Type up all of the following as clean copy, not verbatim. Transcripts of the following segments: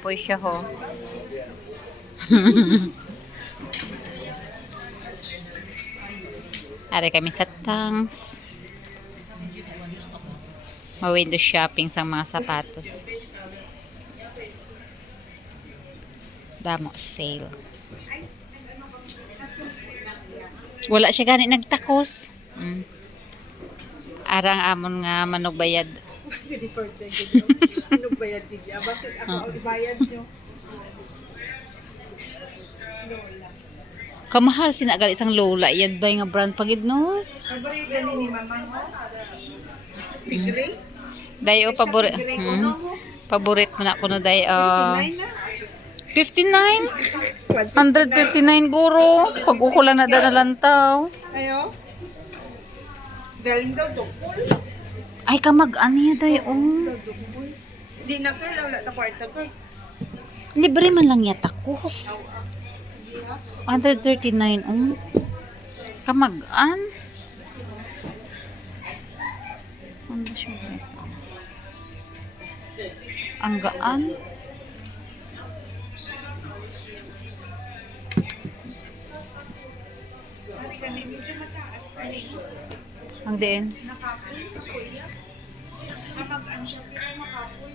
apoy siya ho. Are kami sa Tangs. Window shopping sa mga sapatos. Damo sale. Wala siya gani nagtakos. Arang amon nga manog bayad. Manog bayad niya. Basit ako ang bayad nyo. Kamahal sinagal isang lola. Yan ba nga brand pagid no? Paborito ni mama mo? Sigre? Dayo paborit. Paborit mo na kuno day 59. 159 guro. Pag ukulan na danalantaw. Ayo? Galing daw dokol. Ay kamag-an niya dayo. Di na ka, wala ta kwarta ka. Libre man lang yata takos. 139 Kamag-an. Ano siya guys? Ang gaan. Mali kami, medyo mataas kami. Ang din. Nakapul sa kuya. Kamag-an siya, pero makapul.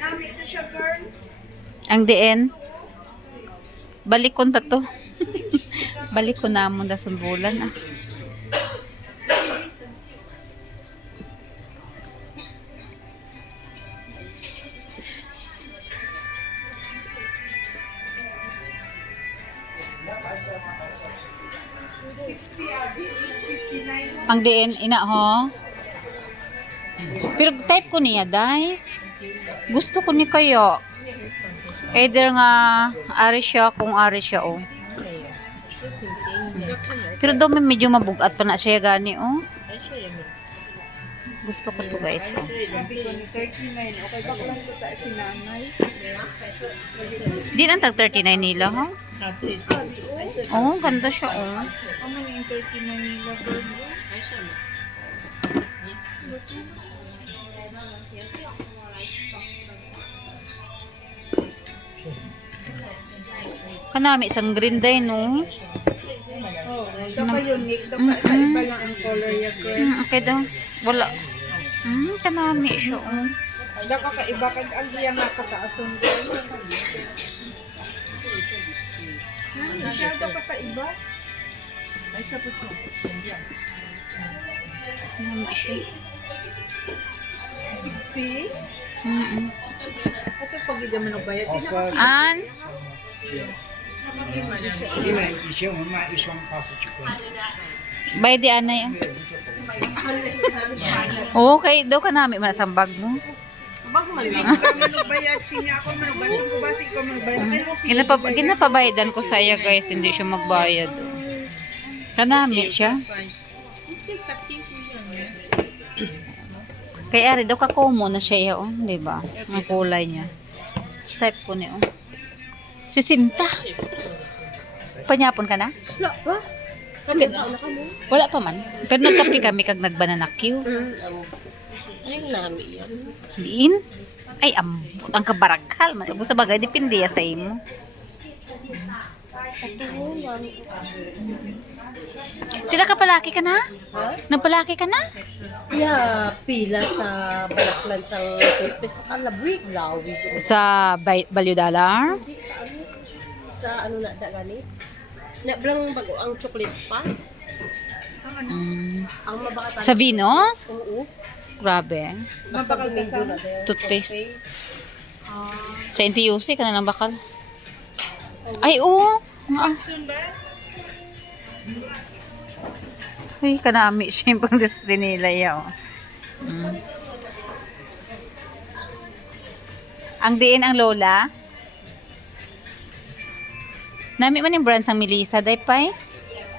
Nami ito siya, girl. Ang din. Balik ko na to. Balik ko na mo da sunbulan ah. Ang diin, ina ho. Pero type ko niya, day. Gusto ko ni kayo. Either nga, ari siya, kung ari siya, oh. Pero daw may medyo mabugat pa na siya gani, oh. Gusto ko to guys, oh. Sabi ko ni 39. Okay, baka lang ito tayo si nanay. Di na tag 39 nila, ha? Oh, ganda siya, oh. Ano na yung 39 nila, girl? Kanami isang green day, no? Oh, dapat unique. Dapat iba lang ang color niya, girl. Okay daw. Wala. Kanami siya, oh. Dapat kaiba kag albiya nga kataason, girl. Nani siya, dapat kaiba. Ay, siya po siya. Kanami siya. 60? Ito pag hindi mo nagbayad. An? Bay di anay, oh. Okay, daw kanami man sa bag mo. Sige, ikaw managbayad. Siya ako managbayad. Kung basi ikaw managbayad. Ginapabayadan ko saya guys, hindi siya magbayad. Kanami siya. Kaya ari daw kakomo na siya, oh, di ba? Ang kulay niya. Type ko ni, oh. 60. Panyapon ka na? Wala pa. Wala pa man. Pero nagkapi kami kag nagbananakyo. Anong nami yan? Diin? Ay, ambot ang kabaraghal. Sa bagay, depende ya sa imo. Tila ka palaki ka na? Ha? Nagpalaki ka na? Yeah, pila sa balaklan sa purpose sa kalabwig, lawi. Sa Value Dollar? Hindi sa ano na da ganit. Na blang bago ang chocolates pa. Ang mabaka Sa Venus? Oo. Grabe. Basta domingo na Toothpaste. Sa NTUC ka na lang bakal. Ay, oo. Soon ba? Ay, kanami siya yung pang-display nila yaw. Ang diin ang lola. Nami man yung brand sang Melissa, daypay.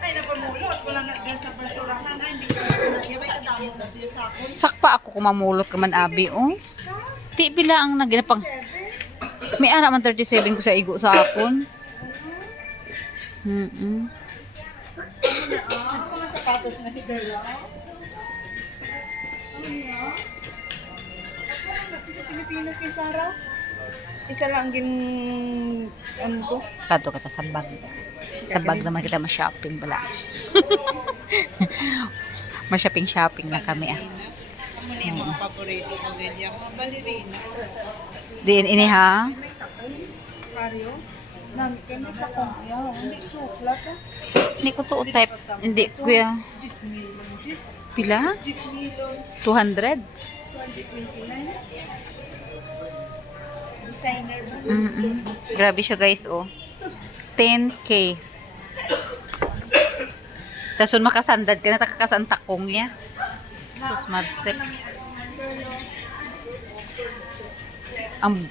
Ay, napamulot. Wala na girl sa persulahan. Ay, hindi ko na nagyabay ka damo na siya sa akin. Sakpa ako kumamulot ka man, abi, oh. Ti pila ang naginapang. May ara man 37 ko sa igo sa akon. Mga sapatos na hidar lang. Pilipinas kay Sarah. Isa lang gin ano ko. Pato kita sa bag. Sa bag naman kita ma-shopping bala. Ma-shopping lang kami ah. Amo ni mga paborito ko ganyan mga ballerina. Diin ini ha. May takong Mario. Nami kami takong ya, hindi chocolate ah. Hindi ko to type. Hindi kuya. 10 million. Pila? 10 million 200? 2029. Designer ba? Grabe siya guys oh. 10K. Tapos makasandad ka na takakasantakong niya. Sus marsep. Ang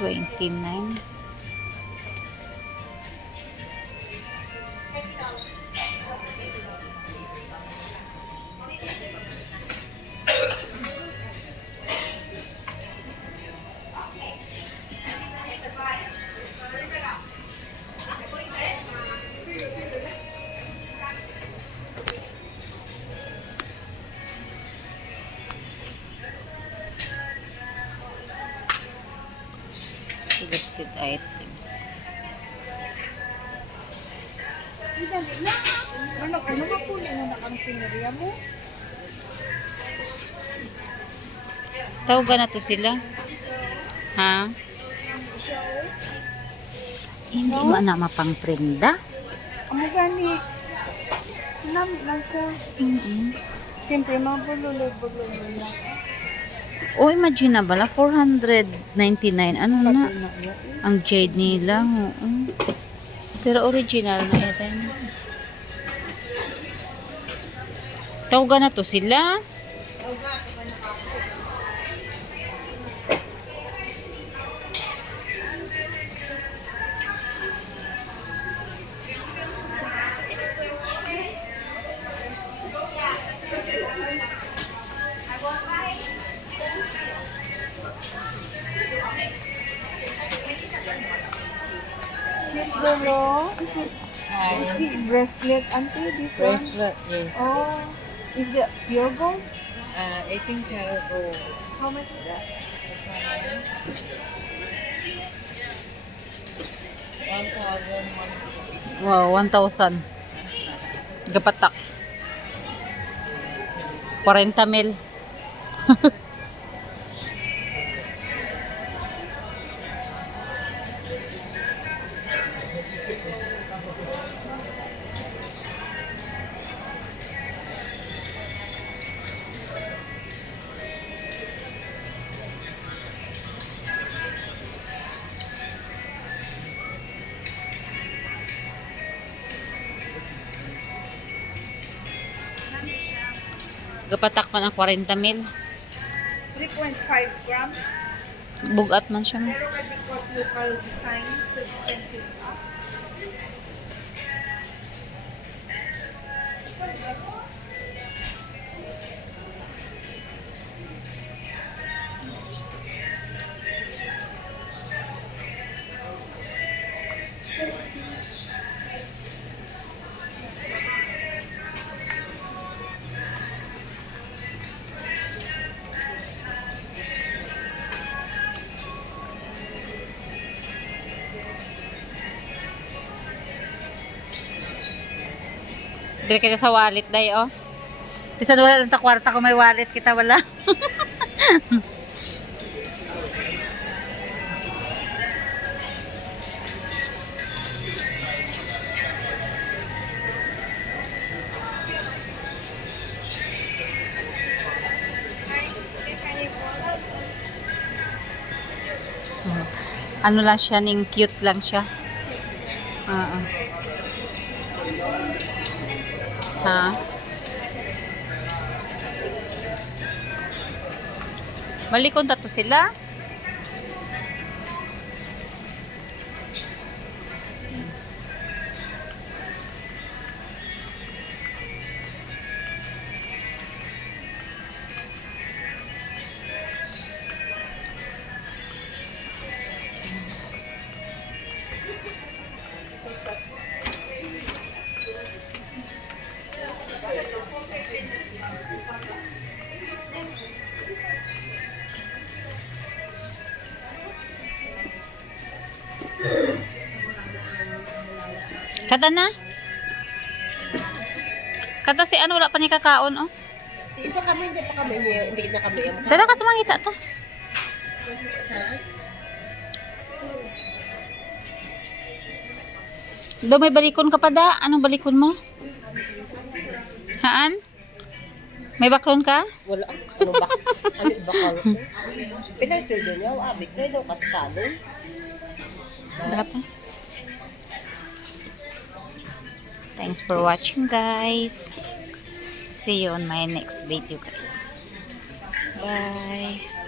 29. Selected items. Ano ba po na nakang-sinerya mo? Tawag na to sila? Ha? Hindi mo na mapang-prenda? Amo gani. Nami lang ka. Siyempre, mabuloy-buloy lang. O imagine na bala, 499. Ano na? Ang jade nila. Oo. Pero original na yata. Tawagan na to sila. Cute girl. Is the bracelet, auntie? This Bracelet, yes. one? Oh. Is the pure gold? 18 karat gold. How much is that? 1,150. Wow, 1,000. Gapatak. 40 mil. Gapatak man ang 40 mil. 3.5 grams. Bugat man siya. Pero kay because local design, so expensive. Dire kita sa wallet day oh. Bisan wala lang ta kwarta kung may wallet kita wala. Ano lang siya, ning cute lang siya. Ha? Malikon tato sila. Kada na? Kada si ano, wala pa niya kakaon, oh. Hindi pa kami niya, hindi na kami. Tara ka tumangita ta. Do may balikon ka pa da? Anong balikon mo? Haan? May baklon ka? Wala. Ano ba? Ano ba ka? Pinagsildo niya, abik na daw katkalo. Dapat. Thanks for watching, guys. See you on my next video, guys. Bye.